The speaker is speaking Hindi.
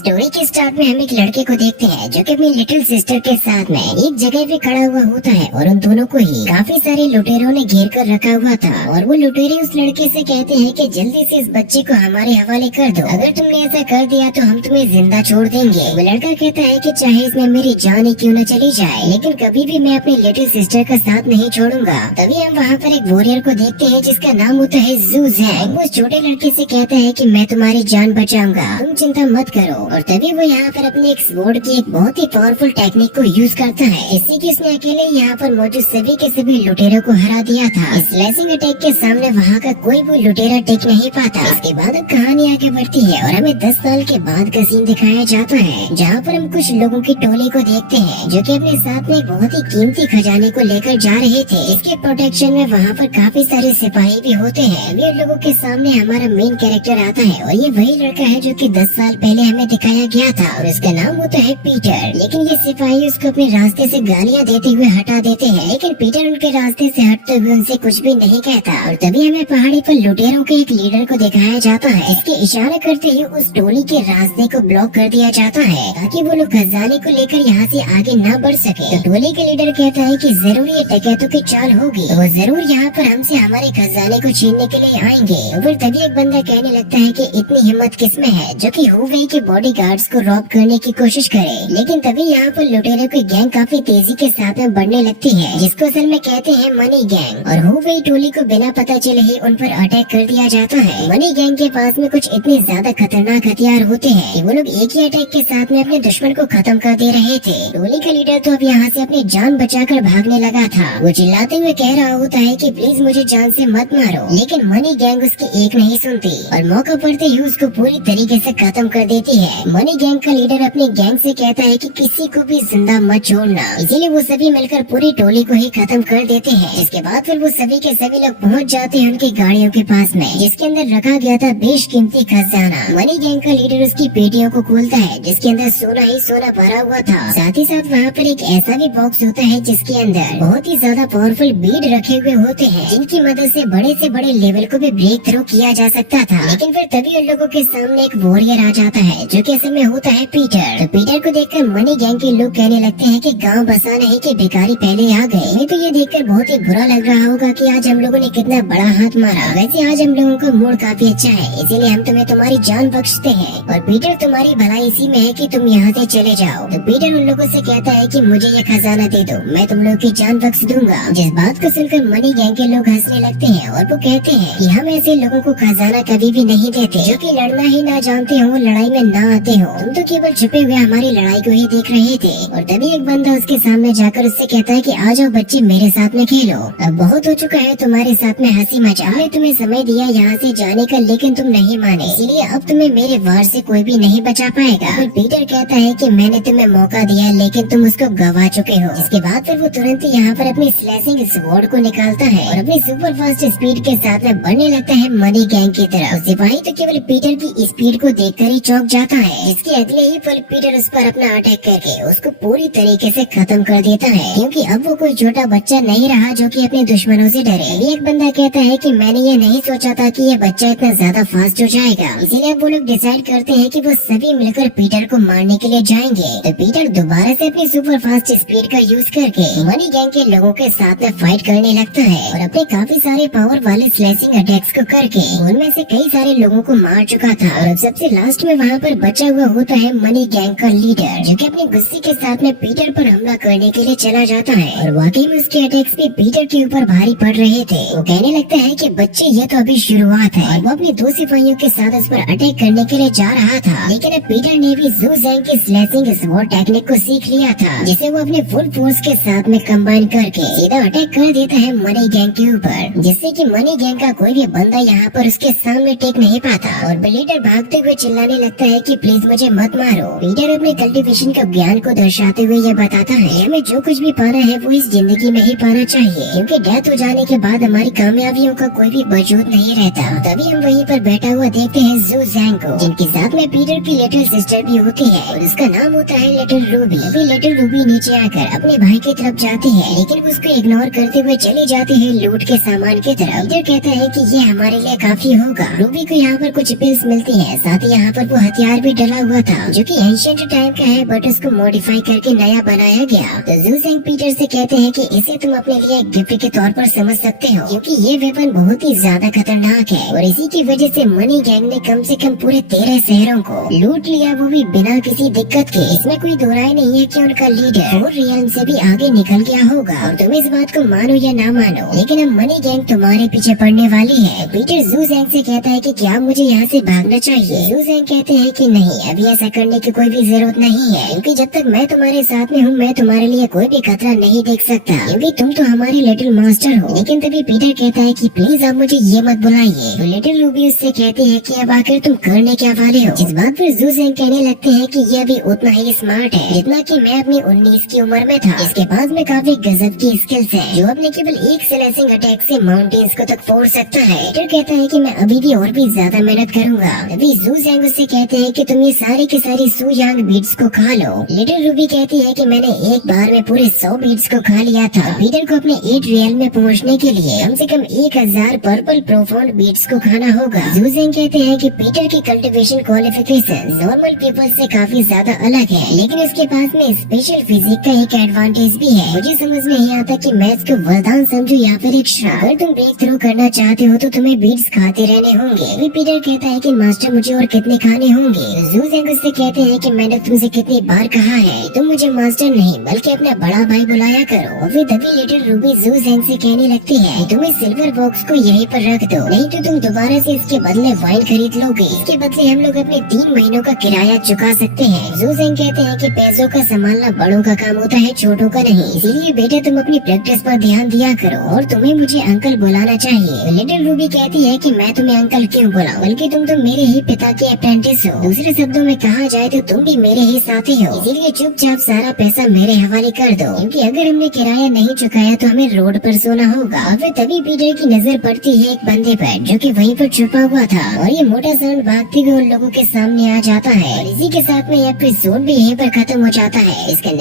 स्टोरी के स्टार्ट में हम एक लड़के को देखते हैं जो कि अपनी लिटिल सिस्टर के साथ में एक जगह पे खड़ा हुआ होता है और उन दोनों को ही काफी सारे लुटेरों ने घेर कर रखा हुआ था और वो लुटेरे उस लड़के से कहते हैं कि जल्दी से इस बच्चे को हमारे हवाले कर दो, अगर तुमने ऐसा कर दिया तो हम तुम्हें जिंदा छोड़ देंगे। वो लड़का कहता है कि चाहे इसमें मेरी जान ही क्यों न चली जाए, लेकिन कभी भी मैं अपनी लिटिल सिस्टर का साथ नहीं छोड़ूंगा। तभी हम वहाँ पर एक वॉरियर को देखते हैं जिसका नाम होता है जू जैंग। वो छोटे लड़के से कहता है कि मैं तुम्हारी जान बचाऊंगा, तुम चिंता मत करो। और तभी वो यहाँ पर अपने एक स्वॉर्ड की एक बहुत ही पावरफुल टेक्निक को यूज करता है, जिससे कि उसने अकेले यहाँ पर मौजूद सभी के सभी लुटेरों को हरा दिया था। इस स्लैशिंग अटैक के सामने वहाँ का कोई भी लुटेरा टिक नहीं पाता। इसके बाद अब कहानी आगे बढ़ती है और हमें 10 साल के बाद का सीन दिखाया जाता है, जहाँ पर हम कुछ लोगों की टोली को देखते हैं जो कि अपने साथ में एक बहुत ही कीमती खजाने को लेकर जा रहे थे। इसके प्रोटेक्शन में वहाँ पर काफी सारे सिपाही भी होते हैं। वे लोगों के सामने हमारा मेन कैरेक्टर आता है और ये वही लड़का है जो कि 10 साल पहले हमें दिखाया गया था और उसका नाम होता है पीटर। लेकिन ये सिपाही उसको अपने रास्ते से गालियाँ देते हुए हटा देते हैं, लेकिन पीटर उनके रास्ते से हटते हुए उनसे कुछ भी नहीं कहता। और तभी हमें पहाड़ी पर लुटेरों के एक लीडर को दिखाया जाता है, जिसके इशारा करते हुए उस टोली के रास्ते को ब्लॉक कर दिया जाता है ताकि वो लोग खजाने को लेकर यहाँ से आगे न बढ़ सके। तो टोली के लीडर कहता है कि जरूर ये डकैतों की चाल होगी, तो वो जरूर यहाँ पर हमसे हमारे खजाने को छीनने के लिए आएंगे। और फिर तभी एक बंदा कहने लगता है कि इतनी हिम्मत किसमें है जो कि हुवेई के बॉडीगार्ड्स को रॉब करने की कोशिश करे। लेकिन तभी यहाँ पर लुटेरों की गैंग काफी तेजी के साथ में बढ़ने लगती है, जिसको असल में कहते हैं मनी गैंग। और हुवेई टोली को बिना पता चले ही उन पर अटैक कर दिया जाता है। मनी गैंग के पास में कुछ इतने ज्यादा खतरनाक हथियार होते हैं कि वो लोग एक ही अटैक के साथ में अपने दुश्मन को खत्म कर दे रहे थे। टोली का लीडर तो अब यहाँ से अपनी जान बचाकर भागने लगा था। वो चिल्लाते हुए कह रहा होता है कि प्लीज मुझे जान से मत मारो, लेकिन मनी गैंग उसकी एक नहीं सुनती और मौका पड़ते ही उसको पूरी तरीके से खत्म कर देती है। मनी गैंग का लीडर अपने गैंग से कहता है कि किसी को भी जिंदा मत छोड़ना, इसीलिए वो सभी मिलकर पूरी टोली को ही खत्म कर देते हैं। इसके बाद फिर वो सभी के सभी लोग पहुंच जाते हैं उनकी गाड़ियों के पास में, जिसके अंदर रखा गया था बेशकीमती खजाना। मनी गैंग का लीडर उसकी पेटियों को खोलता है जिसके अंदर सोना ही सोना भरा हुआ था। साथ ही साथ वहाँ पर एक ऐसा भी बॉक्स होता है जिसके अंदर बहुत ही ज्यादा पावरफुल बीड रखे हुए होते हैं, जिनकी मदद से बड़े लेवल को भी ब्रेक थ्रू किया जा सकता था। लेकिन फिर तभी उन लोगों के सामने एक वॉरियर आ जाता है जो कि असल में होता है पीटर। तो पीटर को देखकर मनी गैंग के लोग कहने लगते हैं कि गांव बसा नहीं कि भिखारी पहले आ गए। इन्हें तो ये देखकर बहुत ही बुरा लग रहा होगा कि आज हम लोगों ने कितना बड़ा हाथ मारा। वैसे आज हम लोगों का मूड काफी अच्छा है, इसीलिए हम तुम्हें तुम्हारी जान बख्शते हैं और पीटर तुम्हारी भलाई इसी में है कि तुम यहाँ से चले जाओ। तो पीटर उन लोगों से कहता है कि मुझे ये खजाना दे दो, मैं तुम लोगों की जान बख्श दूंगा। जिस बात को सुनकर मनी गैंग के लोग हंसने लगते हैं और वो कहते हैं कि हम ऐसे लोगों को खजाना कभी भी नहीं देते जो कि लड़ना ही ना जानते हो, लड़ाई में ना आते हो। तुम तो केवल छुपे हुए हमारी लड़ाई को ही देख रहे थे। और तभी एक बंदा उसके सामने जाकर उससे कहता है कि आ जाओ बच्चे मेरे साथ में खेलो, अब बहुत हो चुका है तुम्हारे साथ में हंसी मजा। हमने तुम्हें समय दिया यहाँ से जाने का, लेकिन तुम नहीं माने, इसलिए अब तुम्हें मेरे वार से कोई भी नहीं बचा पाएगा। और पीटर कहता है कि मैंने तुम्हें मौका दिया लेकिन तुम उसको गवा चुके हो। इसके बाद फिर वो तुरंत यहाँ पर अपनी स्लैशिंग स्वॉर्ड को निकालता है और अपनी सुपर फास्ट स्पीड के साथ में बढ़ने लगता है मनी गैंग की तरफ। सिपाही तो केवल पीटर की स्पीड को देखकर ही चौंक जाता है। इसके अगले ही पल पीटर उस पर अपना अटैक करके उसको पूरी तरीके से खत्म कर देता है, क्योंकि अब वो कोई छोटा बच्चा नहीं रहा जो कि अपने दुश्मनों से डरे। एक बंदा कहता है कि मैंने ये नहीं सोचा था कि ये बच्चा इतना ज्यादा फास्ट हो जाएगा, इसीलिए वो लोग डिसाइड करते हैं कि वो सभी मिलकर पीटर को मारने के लिए जाएंगे। तो पीटर दोबारा से अपनी सुपर फास्ट स्पीड का यूज करके मनी गैंग के लोगों के साथ में फाइट करने लगता है और अपने काफी सारे पावर वाले स्लैशिंग अटैक्स को करके उनमें से कई सारे लोगों को मार चुका था। और अब सबसे लास्ट में वहाँ पर बचा हुआ होता है मनी गैंग का लीडर, जो कि अपने गुस्से के साथ में पीटर पर हमला करने के लिए चला जाता है। और वाकई में उसके अटैक्स भी पीटर के ऊपर भारी पड़ रहे थे। वो कहने लगता है कि बच्चे ये तो अभी शुरुआत है, और वो अपने दो सिपाहियों के साथ उस पर अटैक करने के लिए जा रहा था। लेकिन अब पीटर ने भी जू जैंग की स्लैशिंग स्वॉर्ड टेक्निक को सीख लिया था, जिसे वो अपने फुल फोर्स के साथ में कंबाइन करके सीधा अटैक कर देता है मनी गैंग के ऊपर, जिससे कि मनी गैंग का कोई भी बंदा यहाँ पर उसके सामने टेक नहीं पाता। और लीडर भागते हुए चिल्लाने लगता है कि प्लीज मुझे मत मारो। पीटर अपने कल्टीवेशन का ज्ञान को दर्शाते हुए ये बताता है हमें जो कुछ भी पाना है वो इस जिंदगी में ही पाना चाहिए, क्योंकि डेथ हो जाने के बाद हमारी कामयाबियों का कोई भी वजूद नहीं रहता। तभी हम वहीं पर बैठा हुआ देखते हैं जू जैंग को, जिनके साथ में पीटर की लिटिल सिस्टर भी होती है और उसका नाम होता है लिटिल रूबी। अभी लिटिल रूबी नीचे आकर अपने भाई की तरफ जाती है, लेकिन वो उसको इग्नोर करते हुए चली जाती है लूट के सामान की तरफ। पीटर कहता है कि ये हमारे लिए काफी होगा। रूबी को यहाँ पर कुछ पिल्स मिलती है, साथ ही यहाँ पर वो हथियार भी भी डला हुआ था जो कि एंशिएंट टाइम का है, बट उसको मॉडिफाई करके नया बनाया गया। तो जू जेंग पीटर से कहते हैं कि इसे तुम अपने लिए एक गिफ्ट के तौर पर समझ सकते हो, क्योंकि ये वेपन बहुत ही ज्यादा खतरनाक है और इसी की वजह से मनी गैंग ने कम से कम पूरे 13 शहरों को लूट लिया, वो भी बिना किसी दिक्कत के। इसमें कोई दो राय नहीं है कि उनका लीडर 4 रियल से भी आगे निकल गया होगा, और तुम इस बात को मानो या ना मानो, लेकिन अब मनी गैंग तुम्हारे पीछे पड़ने वाली है। पीटर जू जेंग से कहता है कि क्या मुझे यहाँ से भागना चाहिए। जू जेंग कहते हैं कि नहीं, अभी ऐसा करने की कोई भी जरूरत नहीं है, क्योंकि जब तक मैं तुम्हारे साथ में हूँ मैं तुम्हारे लिए कोई भी खतरा नहीं देख सकता, क्योंकि तुम तो हमारे लिटिल मास्टर हो। लेकिन तभी पीटर कहता है कि प्लीज आप मुझे ये मत बुलाइए। तो लिटिल रूबी उससे कहती है कि अब आखिर तुम करने क्या वाले हो। इस बात पर जू जेंग कहने लगते हैं कि ये भी उतना ही स्मार्ट है जितना कि मैं अपनी 19 की उम्र में था। इसके पास में काफी गजब की स्किल्स है जो अपने केवल एक स्लैशिंग अटैक से माउंटेन्स को तक फोड़ सकता है। पीटर कहता है कि मैं अभी भी और भी ज्यादा मेहनत करूंगा। तभी जू जेंग उससे कहते हैं कि तुम ये सारी की सारी सू यांग बीट्स को खा लो। लिटिल रूबी कहती है कि मैंने एक बार में पूरे 100 बीट्स को खा लिया था। पीटर को अपने 8 रियल में पहुंचने के लिए कम से कम 1000 पर्पल प्रोफाउंड बीट्स को खाना होगा। जू जेंग कहते हैं कि पीटर की कल्टीवेशन क्वालिफिकेशन नॉर्मल पीपल से काफी ज्यादा अलग है, लेकिन उसके पास में स्पेशल फिजिक का एक एडवांटेज भी है। मुझे समझ में नहीं आता कि मैं इसको वरदान समझूं या फिर एक श्राप। अगर तुम ब्रेक थ्रू करना चाहते हो तो तुम्हें बीट्स खाते रहने होंगे। अभी पीटर कहता है कि मास्टर मुझे और कितने खाने होंगे। जू जेंग उससे कहते हैं कि मैंने तुमसे कितनी बार कहा है तुम मुझे मास्टर नहीं बल्कि अपना बड़ा भाई बुलाया करो। और फिर तभी लिटिल रूबी जू जेंग से कहने लगती है तुम इस सिल्वर बॉक्स को यहीं पर रख दो, नहीं तो तुम दोबारा से इसके बदले वाइन खरीद लोगे। इसके बदले हम लोग अपने 3 महीनों का किराया चुका सकते हैं। जू जेंग कहते हैं कि पैसों का संभालना बड़ों का काम होता है, छोटों का नहीं। इसीलिए बेटा तुम अपनी प्रैक्टिस पर ध्यान दिया करो और तुम्हें मुझे अंकल बुलाना चाहिए। लिटिल रूबी कहती है कि मैं तुम्हें अंकल क्यों बुलाऊं, बल्कि तुम तो मेरे ही पिता के अप्रेंटिस हो। दूसरे शब्दों में कहा जाए तो तुम भी मेरे ही साथी हो, इसीलिए चुपचाप सारा पैसा मेरे हवाले कर दो, क्योंकि अगर हमने किराया नहीं चुकाया तो हमें रोड पर सोना होगा। और फिर तभी पीटर की नजर पड़ती है एक बंदे पर जो कि वहीं पर छुपा हुआ था, और ये मोटा साउंड भागते हुए उन लोगों के सामने आ जाता है। और इसी के साथ में एपिसोड भी यहीं पर खत्म हो जाता है। इसके